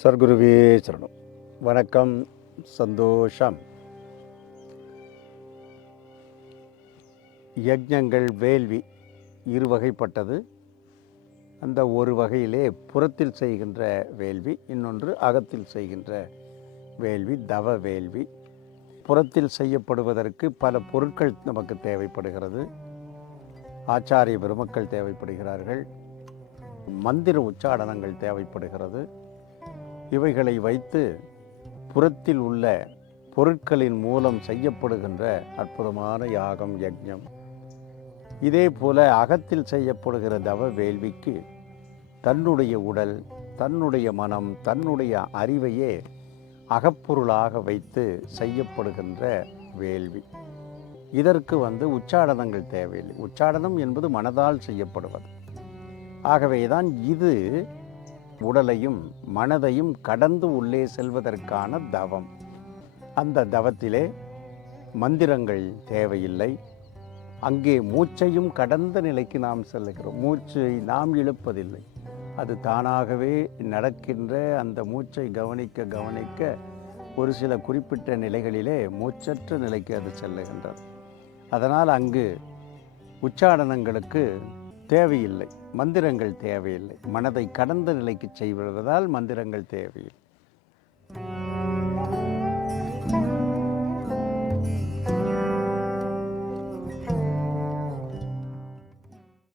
சர்க்குருவே சரணம். வணக்கம். சந்தோஷம். யஜ்ஞங்கள் வேள்வி இரு வகைப்பட்டது. அந்த ஒரு வகையிலே புறத்தில் செய்கின்ற வேள்வி, இன்னொன்று அகத்தில் செய்கின்ற வேள்வி, தவ வேள்வி. புறத்தில் செய்யப்படுவதற்கு பல பொருட்கள் நமக்கு தேவைப்படுகிறது. ஆச்சாரிய பெருமக்கள் தேவைப்படுகிறார்கள், மந்திர உச்சாடனங்கள் தேவைப்படுகிறது. இவைகளை வைத்து புறத்தில் உள்ள பொருட்களின் மூலம் செய்யப்படுகின்ற அற்புதமான யாகம், யஜ்ஞம். இதே போல அகத்தில் செய்யப்படுகிற தவ வேள்விக்கு தன்னுடைய உடல், தன்னுடைய மனம், தன்னுடைய அறிவையே அகப்பொருளாக வைத்து செய்யப்படுகின்ற வேள்வி. இதற்கு உச்சாடனங்கள் தேவையில்லை. உச்சாடனம் என்பது மனதால் செய்யப்படுவது. ஆகவேதான் இது உடலையும் மனதையும் கடந்து உள்ளே செல்வதற்கான தவம். அந்த தவத்திலே மந்திரங்கள் தேவையில்லை. அங்கே மூச்சையும் கடந்த நிலைக்கு நாம் செல்லுகிறோம். மூச்சை நாம் இழுப்பதில்லை, அது தானாகவே நடக்கின்ற அந்த மூச்சை கவனிக்க கவனிக்க ஒரு சில குறிப்பிட்ட நிலைகளிலே மூச்சற்ற நிலைக்கு அது செல்லுகின்றது. அதனால் அங்கு உச்சாடனங்களுக்கு தேவையில்லை, மந்திரங்கள் தேவையில்லை. மனதை கடந்த நிலைக்கு செய்வதால் மந்திரங்கள் தேவையில்லை.